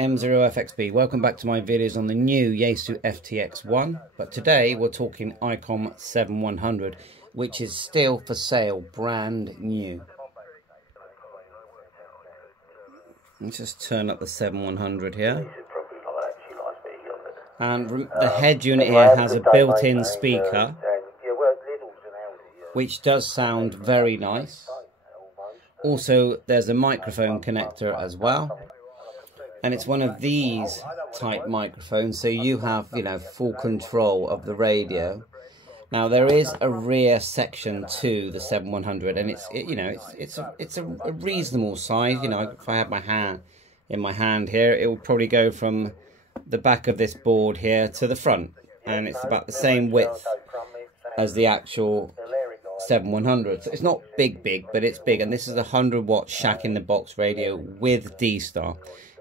M0FXB, welcome back to my videos on the new Yaesu FTX-1, but today we're talking ICOM 7100, which is still for sale, brand new. Let's just turn up the 7100 here. And the head unit here has a built-in speaker, which does sound very nice. Also, there's a microphone connector as well. And it's one of these type microphones, so you have, full control of the radio. Now there is a rear section to the 7100, and it's a reasonable size. If I had my hand in my hand here, it would probably go from the back of this board here to the front, and it's about the same width as the actual 7100. So it's not big, but it's big, and this is a 100-watt shack in the box radio with D-Star.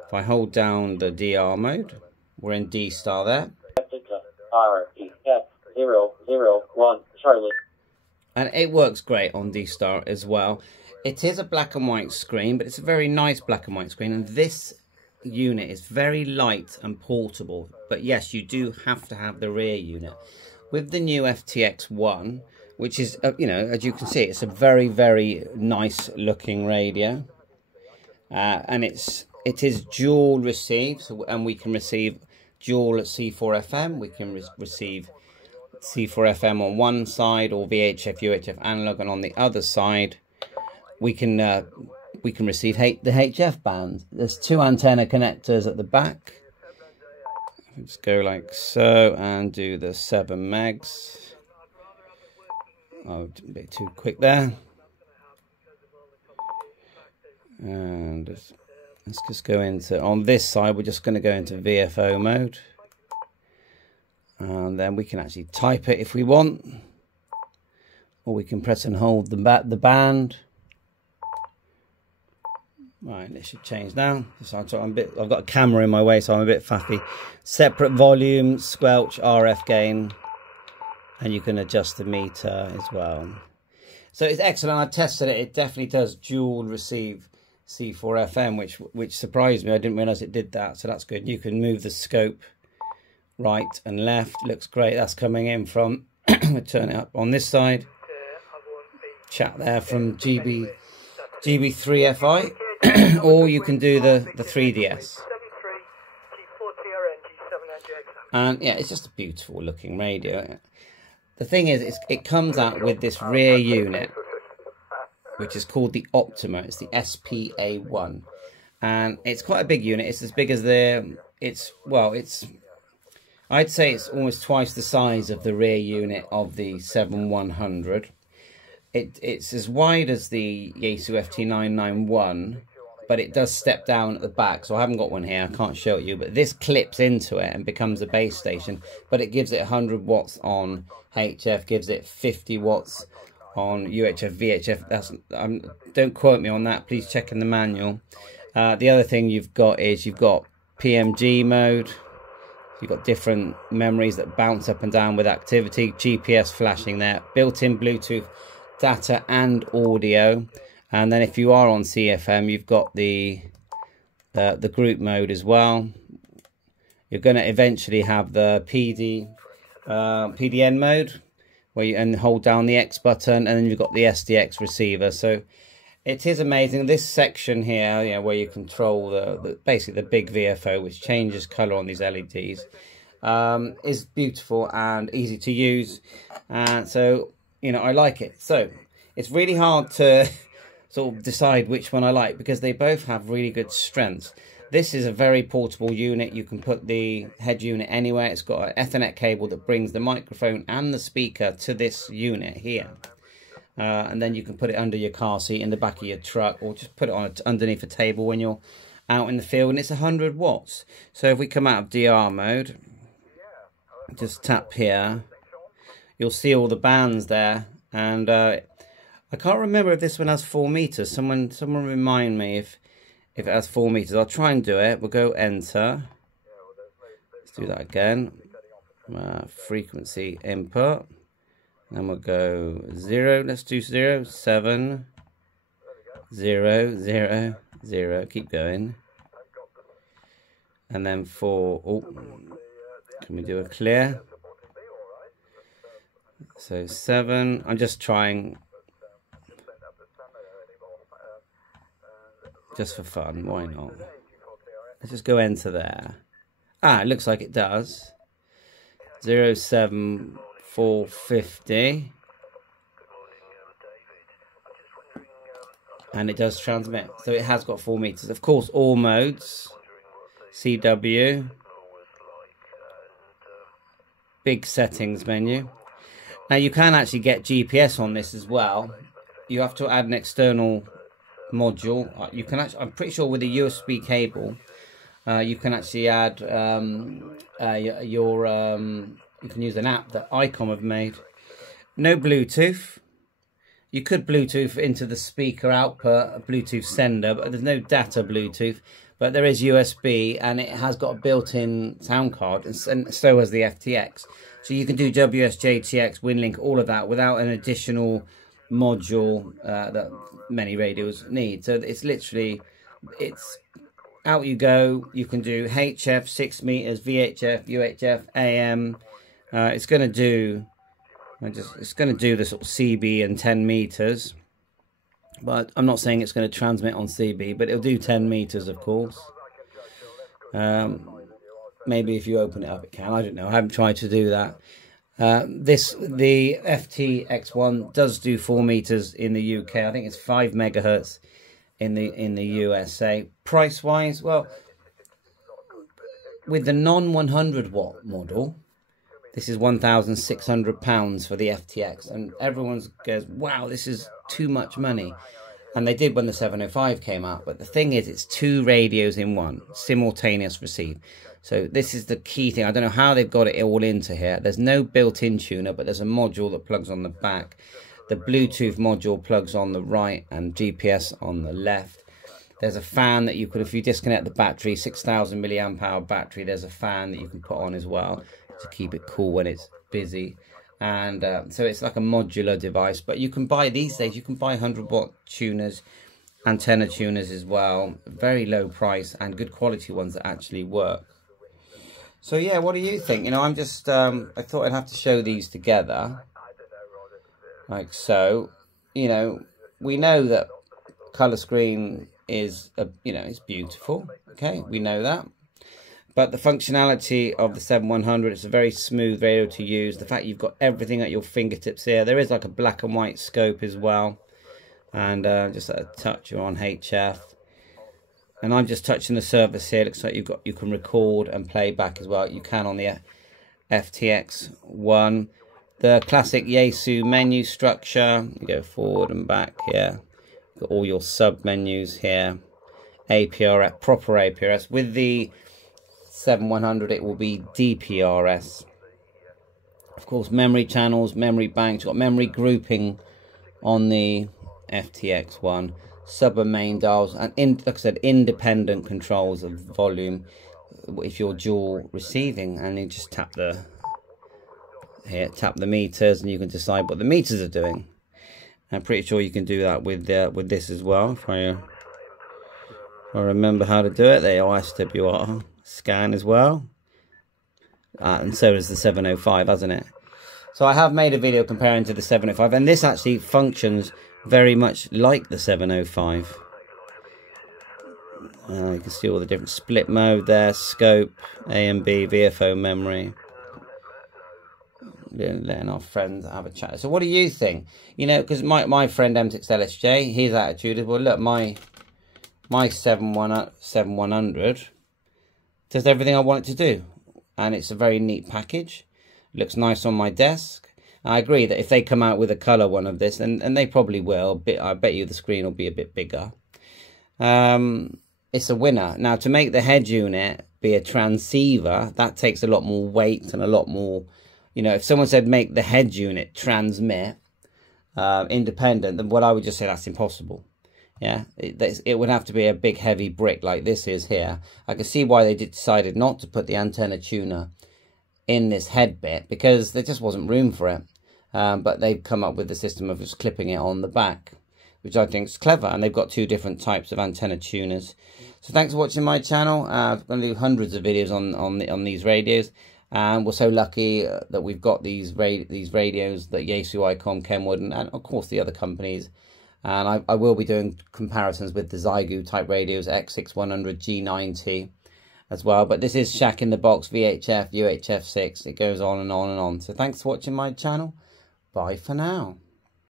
If I hold down the DR mode, we're in D-Star there. ICOM Charlie. And it works great on D-Star as well. It is a black and white screen, but it's a very nice black and white screen. And this unit is very light and portable. But yes, you do have to have the rear unit. With the new FTX-1, which is, as you can see, it's a very, very nice looking radio. And it is dual receive, and we can receive dual C4 FM. We can receive C4 FM on one side, or VHF, UHF analog, and on the other side, we can receive the HF band. There's two antenna connectors at the back. Let's go like so and do the 7 megs. Oh, a bit too quick there. And let's just go into, on this side, we're just going to go into VFO mode. And then we can actually type it if we want. Or we can press and hold the band. Right, it should change now. So I've got a camera in my way, so I'm a bit faffy. Separate volume, squelch, RF gain. And you can adjust the meter as well. So it's excellent. I tested it. It definitely does dual receive C4 FM, which surprised me. I didn't realize it did that, so that's good. You can move the scope right and left. Looks great. That's coming in from we'll turn it up on this side. Chat there from GB3FI, or you can do the 3DS. And yeah, it's just a beautiful looking radio. The thing is, it comes out with this rear unit, which is called the Optima. It's the SPA1, and it's quite a big unit. It's as big as I'd say it's almost twice the size of the rear unit of the 7100. It's as wide as the Yaesu FT991, but it does step down at the back. So I haven't got one here, I can't show it you, but this clips into it and becomes a base station, but it gives it 100 watts on HF, gives it 50 watts on UHF, VHF. Don't quote me on that, please check in the manual. The other thing you've got is PMG mode. You've got different memories that bounce up and down with activity, GPS flashing there, built-in Bluetooth data and audio. And then if you are on CFM, you've got the group mode as well. You're going to eventually have the PDN mode, where you hold down the X button, and then you've got the SDX receiver. So it is amazing. This section here, where you control basically the big VFO, which changes color on these LEDs, is beautiful and easy to use. And so, I like it. So it's really hard to sort of decide which one I like, because they both have really good strengths. This is a very portable unit. You can put the head unit anywhere. It's got an Ethernet cable that brings the microphone and the speaker to this unit here. And then you can put it under your car seat, in the back of your truck, or just put it underneath a table when you're out in the field. And it's 100 watts. So if we come out of DR mode, just tap here, you'll see all the bands there. And I can't remember if this one has 4 meters. Someone remind me if it has 4 meters. I'll try and do it. We'll go enter. Let's do that again. Frequency input. Then we'll go 0. Let's do 0, 7, 0, 0, 0. Keep going. And then for, oh, can we do a clear? So 7, I'm just trying, just for fun, why not? Let's just go enter there. Ah, it looks like it does. 07450. And it does transmit. So it has got 4 meters. Of course, all modes. CW. Big settings menu. Now you can actually get GPS on this as well. You have to add an external module. You can actually, I'm pretty sure with a USB cable, you can actually add you can use an app that ICOM have made. No Bluetooth. You could Bluetooth into the speaker output, a Bluetooth sender, but there's no data Bluetooth. But there is USB, and it has got a built-in sound card, and so has the FTX. So you can do WSJTX, WinLink, all of that without an additional module that many radios need. So it's literally, it's out you go. You can do HF 6 meters, VHF, UHF, AM. It's going to do, it's going to do the sort of CB and 10 meters. But I'm not saying it's going to transmit on CB, but it'll do 10 meters, of course. Maybe if you open it up, it can. I don't know. I haven't tried to do that. The FTX-1 does do 4 meters in the UK. I think it's 5 megahertz in the USA. Price wise, well, with the non-100 watt model, this is £1,600 for the FTX, and everyone goes, wow, this is too much money. And they did when the 705 came out, but the thing is, it's 2 radios in one, simultaneous receive. So this is the key thing. I don't know how they've got it all into here. There's no built-in tuner, but there's a module that plugs on the back. The Bluetooth module plugs on the right and GPS on the left. There's a fan that you could, if you disconnect the battery, 6,000 milliamp hour battery, there's a fan that you can put on as well to keep it cool when it's busy. And so it's like a modular device, but you can buy, these days you can buy 100 watt tuners, antenna tuners as well, very low price and good quality ones that actually work. So yeah, what do you think? You know, I'm just I thought I'd have to show these together like so. You know, we know that color screen is you know, it's beautiful, okay, we know that. But the functionality of the 7100, it's a very smooth radio to use. The fact you've got everything at your fingertips here. There is like a black and white scope as well. And just a touch, you're on HF. And I'm just touching the surface here. It looks like you can record and play back as well. You can on the FTX-1. The classic Yaesu menu structure. You go forward and back here. Got all your sub menus here. APRS, proper APRS. With the 7100 it will be DPRS. Of course, memory channels, memory banks, you've got memory grouping on the FTX-1, sub and main dials, and like I said, independent controls of volume if you're dual receiving. And you just tap the meters and you can decide what the meters are doing. I'm pretty sure you can do that with this as well. If I remember how to do it, there, SWR scan as well, and so does the 705, hasn't it? So I have made a video comparing to the 705, and this actually functions very much like the 705. You can see all the different split mode there, scope, A and B, VFO memory. Letting our friends have a chat. So what do you think? You know, because my friend M6LSJ, his attitude is, well, look, my 7100 does everything I want it to do, and it's a very neat package. It looks nice on my desk. I agree that if they come out with a color one of this, and they probably will, I bet you the screen will be a bit bigger. It's a winner. Now, to make the head unit be a transceiver, that takes a lot more weight and a lot more, you know, if someone said make the head unit transmit independent, then what I would just say, that's impossible. Yeah, it would have to be a big heavy brick like this is here. I can see why they decided not to put the antenna tuner in this head bit, because there just wasn't room for it. But they've come up with the system of just clipping it on the back. which I think is clever. And they've got two different types of antenna tuners. So thanks for watching my channel. I'm going to do hundreds of videos on these radios. And we're so lucky that we've got these radios that Yaesu, ICOM, Kenwood, and of course the other companies. And I will be doing comparisons with the Zygu type radios, X6100, G90 as well. But this is Shack in the Box, VHF, UHF6. It goes on and on and on. So thanks for watching my channel. Bye for now.